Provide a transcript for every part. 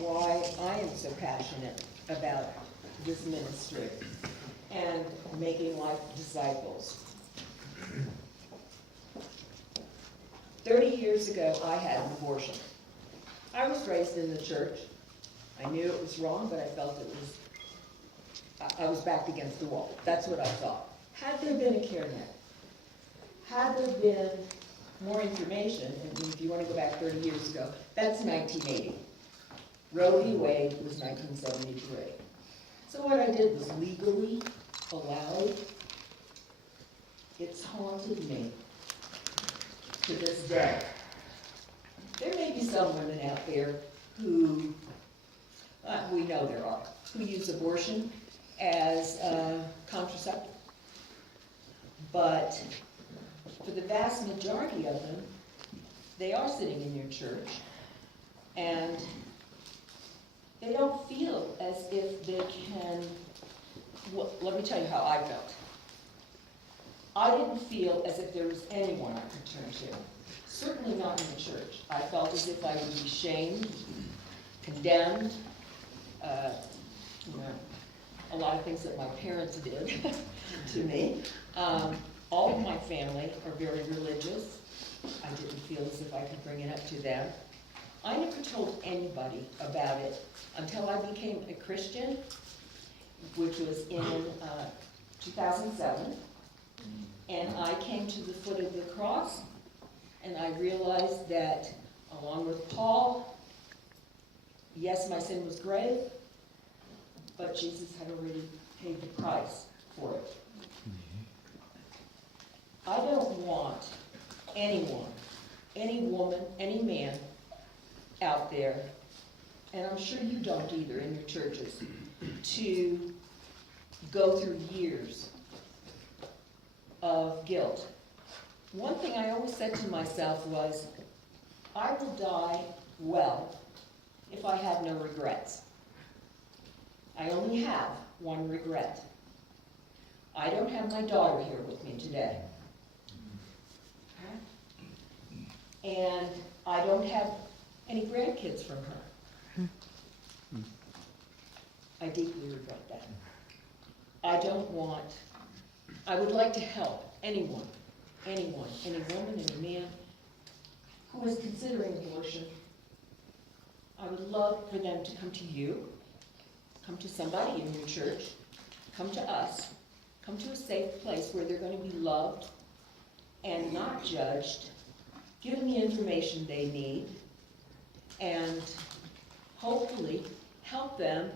why I am so passionate about this ministry and making life disciples. 30 years ago, I had an abortion. I was raised in the church. I knew it was wrong, but I felt it was, I was backed against the wall. That's what I thought. Had there been a CareNet, had there been more information, and if you want to go back 30 years ago, that's 1980. Roe v. Wade was 1973. So what I did was legally allowed. It's haunted me to this day. There may be some women out there who, we know there are, who use abortion as contraceptive. But for the vast majority of them, they are sitting in your church and they don't feel as if they can, well, let me tell you how I felt. I didn't feel as if there was anyone I could turn to. Certainly not in the church. I felt as if I would be shamed, condemned, a lot of things that my parents did to me. All of my family are very religious. I didn't feel as if I could bring it up to them. I never told anybody about it until I became a Christian, which was in 2007. And I came to the foot of the cross, and I realized that, along with Paul, yes, my sin was grave, but Jesus had already paid the price for it. I don't want anyone, any woman, any man out there, and I'm sure you don't either in your churches, to go through years of guilt. One thing I always said to myself was, I will die well if I have no regrets. I only have one regret. I don't have my daughter here with me today. And I don't have any grandkids from her. I deeply regret that. I would like to help anyone, any woman, any man who is considering abortion. I would love for them to come to you, come to somebody in your church, come to us, come to a safe place where they're going to be loved and not judged, given the information they need, and hopefully help them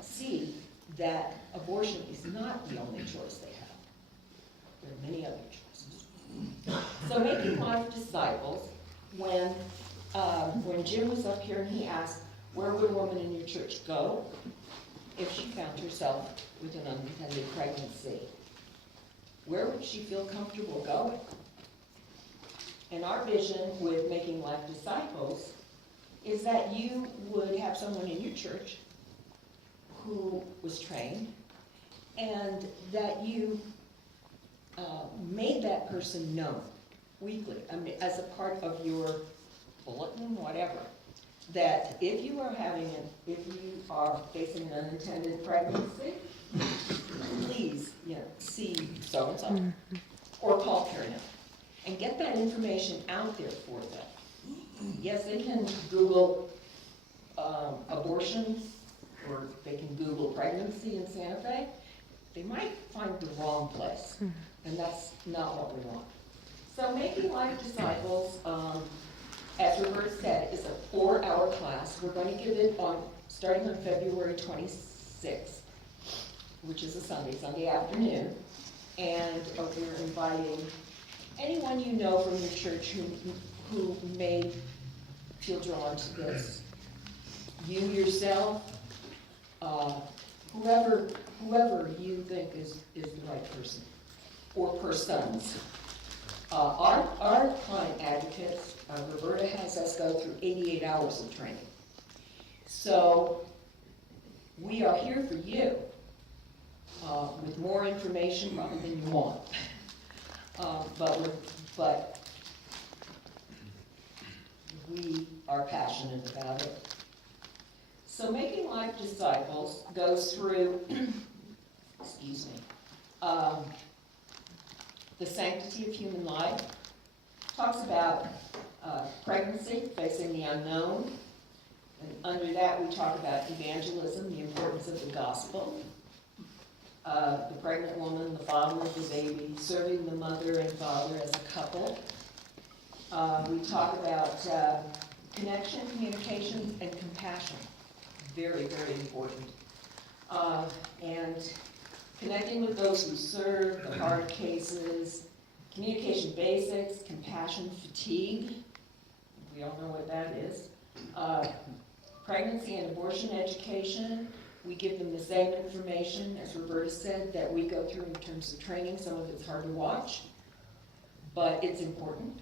see that abortion is not the only choice they have. There are many other choices. So making life disciples, when Jim was up here and he asked, where would a woman in your church go if she found herself with an unintended pregnancy? Where would she feel comfortable going? And our vision with making life disciples is that you would have someone in your church who was trained, and that you made that person known weekly, as a part of your bulletin, whatever, that if you are facing an unintended pregnancy, please, see so-and-so, or call CareNet, and get that information out there for them. Yes, they can Google abortions, or they can Google pregnancy in Santa Fe. They might find the wrong place, and that's not what we want. So making life disciples, as Roberta said, is a 4-hour class. We're going to give it starting on February 26th, which is a Sunday afternoon, and we're inviting anyone you know from your church who may feel drawn to this. You yourself, whoever you think is the right person or persons. Our client advocates, Roberta has us go through 88 hours of training. So we are here for you with more information probably than you want. But we are passionate about it. So Making Life Disciples goes through, excuse me, the sanctity of human life, talks about pregnancy, facing the unknown, and under that we talk about evangelism, the importance of the gospel, the pregnant woman, the father of the baby, serving the mother and father as a couple. We talk about connection, communication, and compassion. Very, very important. And connecting with those who serve, the hard cases, communication basics, compassion fatigue. We all know what that is. Pregnancy and abortion education. We give them the same information, as Roberta said, that we go through in terms of training. Some of it's hard to watch, but it's important.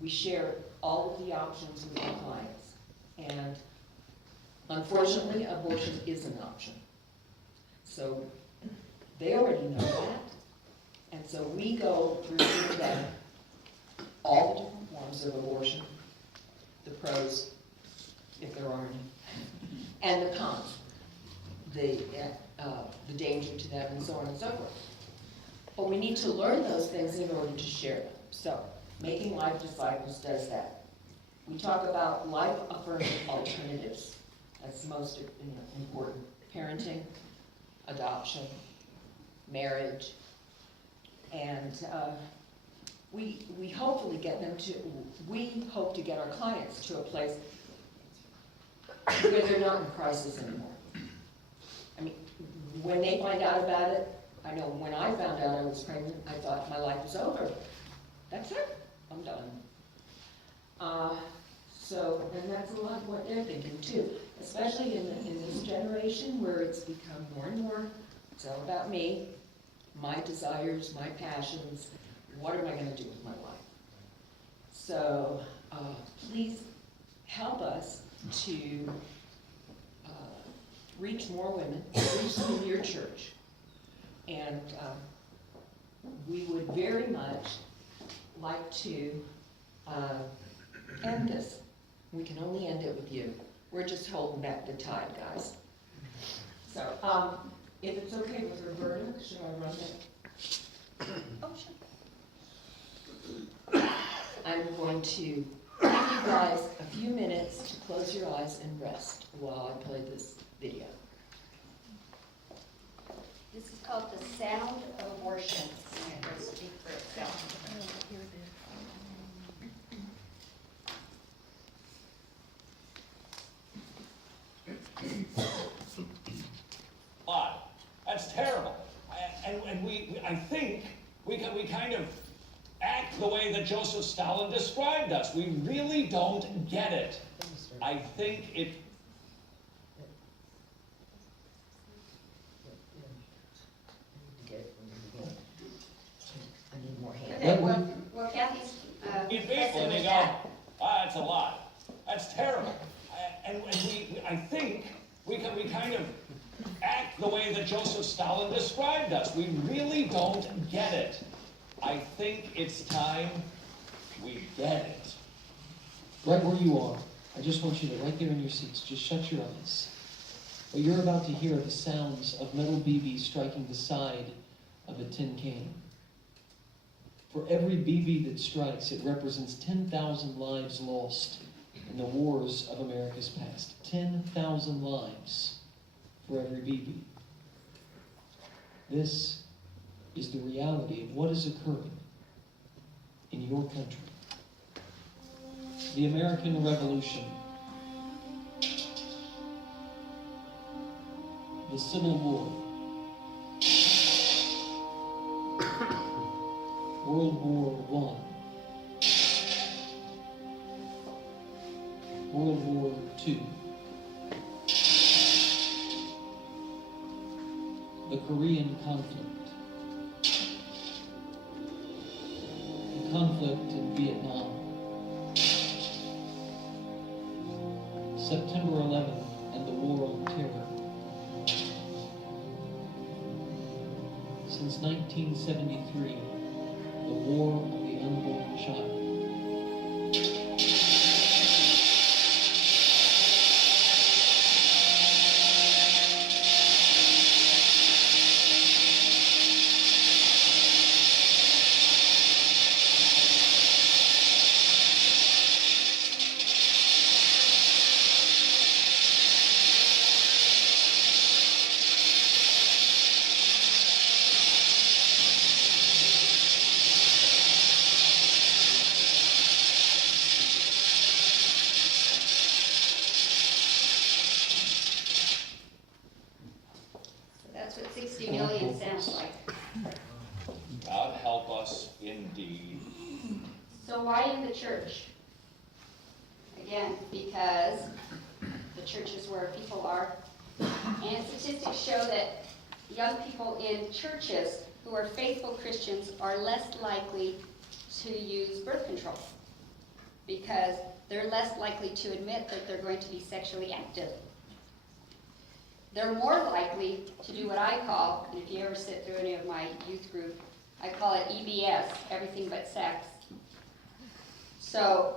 We share all of the options with our clients. And unfortunately, abortion is an option. So they already know that. And so we go through with them all the different forms of abortion, the pros, if there are any, and the cons, the danger to them, and so on and so forth. But we need to learn those things in order to share them. So Making Life Disciples does that. We talk about life-affirming alternatives. That's most important. Parenting, adoption, marriage, and we hopefully get them to, we hope to get our clients to a place where they're not in crisis anymore. I mean, when they find out about it, I know when I found out I was pregnant, I thought my life was over. That's it, I'm done. And that's a lot of what they're thinking too, especially in this generation where it's become more and more, it's all about me, my desires, my passions, what am I going to do with my life? So please help us to reach more women, reach them in your church. And we would very much like to end this. We can only end it with you. We're just holding back the tide, guys. So, if it's okay with Roberta, should I run it? Oh, sure. I'm going to give you guys a few minutes to close your eyes and rest while I play this video. This is called The Sound of Abortion, and it will speak for itself. That's terrible. And I think we kind of act the way that Joseph Stalin described us. We really don't get it. I think it... I need more hands. Okay, well, Kathy's... You people, and you go, that's a lot. That's terrible. And I think we kind of act the way that Joseph Stalin described us. We really don't get it. I think it's time we get it. Right where you are, I just want you to, right there in your seats, just shut your eyes. What you're about to hear are the sounds of metal BB striking the side of a tin can. For every BB that strikes, it represents 10,000 lives lost in the wars of America's past. 10,000 lives for every BB. This is the reality of what is occurring in your country. The American Revolution, the Civil War, World War I, World War II, the Korean conflict, the conflict in Vietnam, September 11th and the War on Terror. Since 1973, the War on the Unborn Child. why in the church? Again, because the church is where people are. And statistics show that young people in churches who are faithful Christians are less likely to use birth control because they're less likely to admit that they're going to be sexually active. They're more likely to do what I call, and if you ever sit through any of my youth group, I call it EBS, everything but sex. So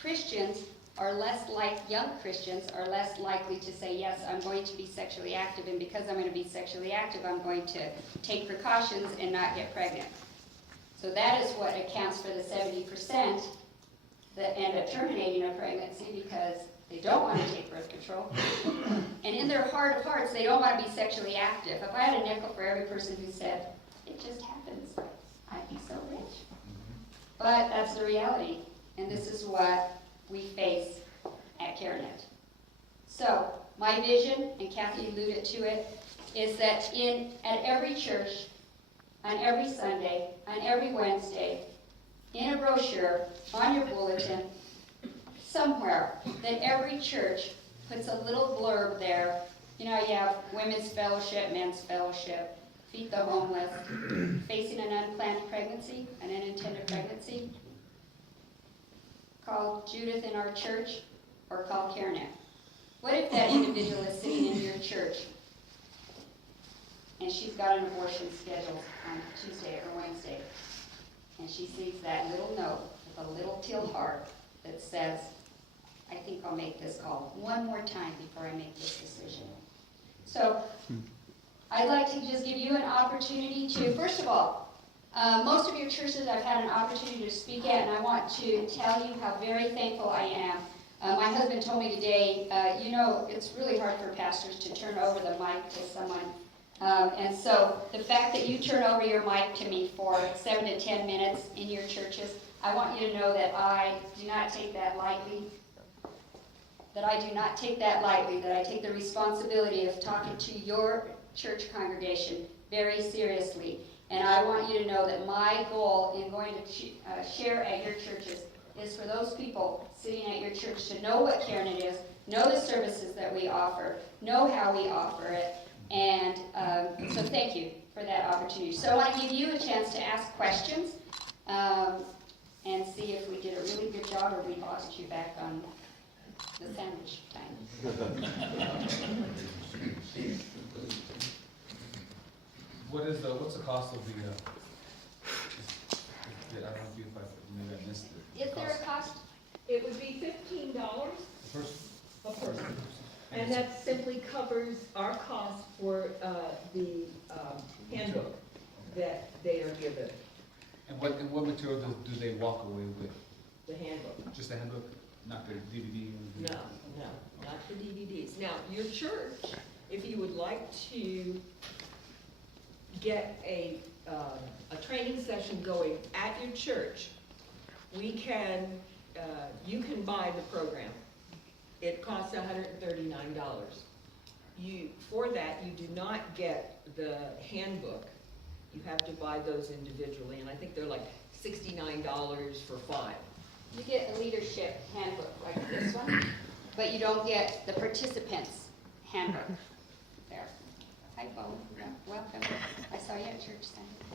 Christians are less like, young Christians are less likely to say, yes, I'm going to be sexually active, and because I'm going to be sexually active, I'm going to take precautions and not get pregnant. So that is what accounts for the 70% that end up terminating a pregnancy because they don't want to take birth control. And in their heart of hearts, they don't want to be sexually active. If I had a nickel for every person who said, it just happens, I'd be so rich. But that's the reality, and this is what we face at CareNet. So, my vision, and Kathy alluded to it, is that at every church, on every Sunday, on every Wednesday, in a brochure, on your bulletin, somewhere, that every church puts a little blurb there. You know, you have women's fellowship, men's fellowship, feed the homeless, facing an unplanned pregnancy, an unintended pregnancy. Call Judith in our church, or call CareNet. What if that individual is sitting in your church and she's got an abortion scheduled on Tuesday or Wednesday, and she sees that little note with a little teal heart that says, I think I'll make this call one more time before I make this decision. So I'd like to just give you an opportunity to, first of all, most of your churches I've had an opportunity to speak at, and I want to tell you how very thankful I am. My husband told me today, you know, it's really hard for pastors to turn over the mic to someone. And so the fact that you turn over your mic to me for 7 to 10 minutes in your churches, I want you to know that I do not take that lightly. That I do not take that lightly, that I take the responsibility of talking to your church congregation very seriously. And I want you to know that my goal in going to share at your churches is for those people sitting at your church to know what CareNet is, know the services that we offer, know how we offer it, and so thank you for that opportunity. So I want to give you a chance to ask questions and see if we did a really good job or we lost you back on the sandwich time. What's the cost of the, I don't know if maybe I missed it. Is there a cost? It would be $15 First, a person. And that simply covers our cost for the handbook that they are given, and what material do they walk away with? the handbook. Just the handbook, not the DVD? No, not the DVDs. Now, your church, if you would like to get a training session going at your church, we can, you can buy the program. It costs $139. For that, you do not get the handbook. You have to buy those individually, and I think they're like $69 for 5. You get a leadership handbook like this one, but you don't get the participants handbook there. Hi, Bo. Yeah, welcome. I saw you at church Sunday.